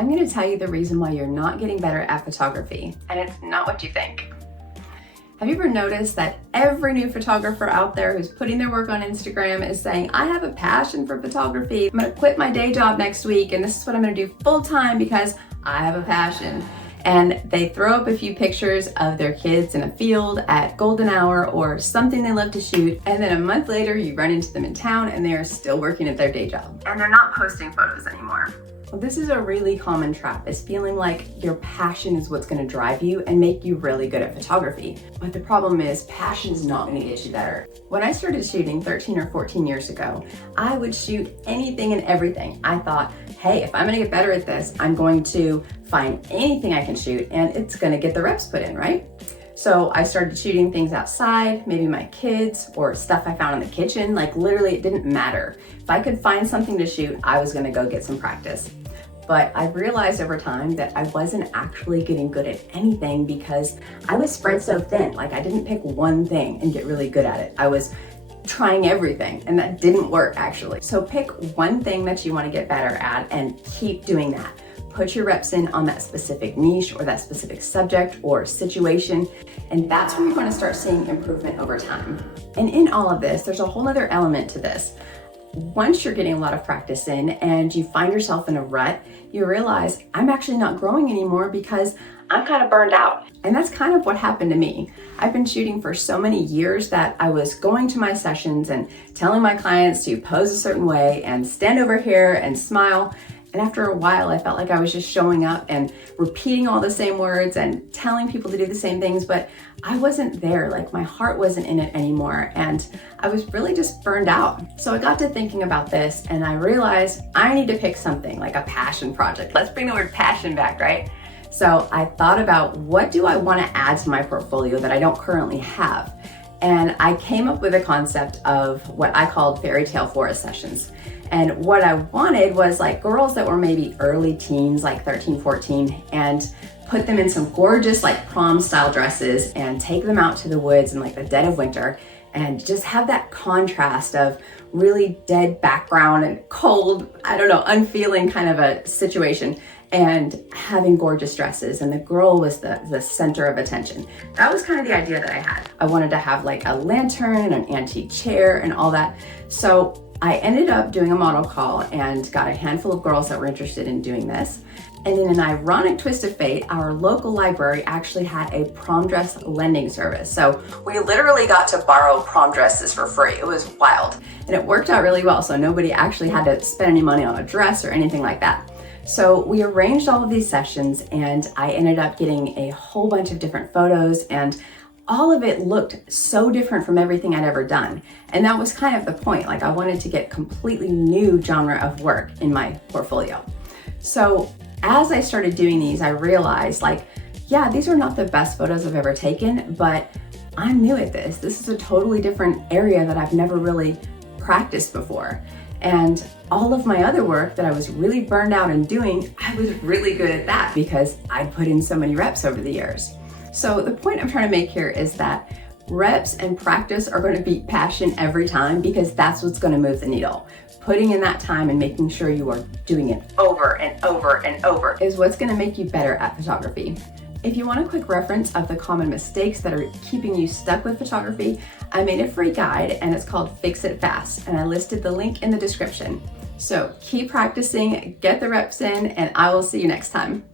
I'm going to tell you the reason why you're not getting better at photography, and it's not what you think. Have you ever noticed that every new photographer out there who's putting their work on Instagram is saying, I have a passion for photography. I'm gonna quit my day job next week and this is what I'm gonna do full time because I have a passion. And they throw up a few pictures of their kids in a field at golden hour or something they love to shoot. And then a month later, you run into them in town and they are still working at their day job. And they're not posting photos anymore. Well, this is a really common trap, is feeling like your passion is what's gonna drive you and make you really good at photography. But the problem is passion is not gonna get you better. When I started shooting 13 or 14 years ago, I would shoot anything and everything. I thought, hey, if I'm gonna get better at this, I'm going to find anything I can shoot and it's gonna get the reps put in, right? So I started shooting things outside, maybe my kids or stuff I found in the kitchen. Like literally it didn't matter. If I could find something to shoot, I was gonna go get some practice. But I realized over time that I wasn't actually getting good at anything because I was spread so thin. Like I didn't pick one thing and get really good at it. I was trying everything and that didn't work actually. So pick one thing that you want to get better at and keep doing that. Put your reps in on that specific niche or that specific subject or situation, and that's where you're going to start seeing improvement over time. And in all of this, there's a whole other element to this. Once you're getting a lot of practice in and you find yourself in a rut, you realize I'm actually not growing anymore because I'm kind of burned out. And that's kind of what happened to me. I've been shooting for so many years that I was going to my sessions and telling my clients to pose a certain way and stand over here and smile. And after a while, I felt like I was just showing up and repeating all the same words and telling people to do the same things, but I wasn't there. Like my heart wasn't in it anymore. And I was really just burned out. So I got to thinking about this and I realized I need to pick something like a passion project. Let's bring the word passion back, right? So I thought about what do I want to add to my portfolio that I don't currently have? And I came up with a concept of what I called fairy tale forest sessions. And what I wanted was like girls that were maybe early teens, like 13, 14, and put them in some gorgeous like prom style dresses and take them out to the woods in like the dead of winter and just have that contrast of really dead background and cold, I don't know, unfeeling kind of a situation, and having gorgeous dresses, and the girl was the center of attention. That was kind of the idea that I had. I wanted to have like a lantern and an antique chair and all that. So I ended up doing a model call and got a handful of girls that were interested in doing this. And in an ironic twist of fate, our local library actually had a prom dress lending service. So we literally got to borrow prom dresses for free. It was wild. And it worked out really well. So nobody actually had to spend any money on a dress or anything like that. So we arranged all of these sessions and I ended up getting a whole bunch of different photos, and all of it looked so different from everything I'd ever done. And that was kind of the point. Like I wanted to get completely new genre of work in my portfolio. So as I started doing these, I realized like, yeah, these are not the best photos I've ever taken, but I'm new at this. This is a totally different area that I've never really practiced before. And all of my other work that I was really burned out in doing, I was really good at that because I'd put in so many reps over the years. So the point I'm trying to make here is that reps and practice are going to beat passion every time because that's what's going to move the needle. Putting in that time and making sure you are doing it over and over and over is what's going to make you better at photography. If you want a quick reference of the common mistakes that are keeping you stuck with photography, I made a free guide and it's called Fix It Fast, and I listed the link in the description. So keep practicing, get the reps in, and I will see you next time.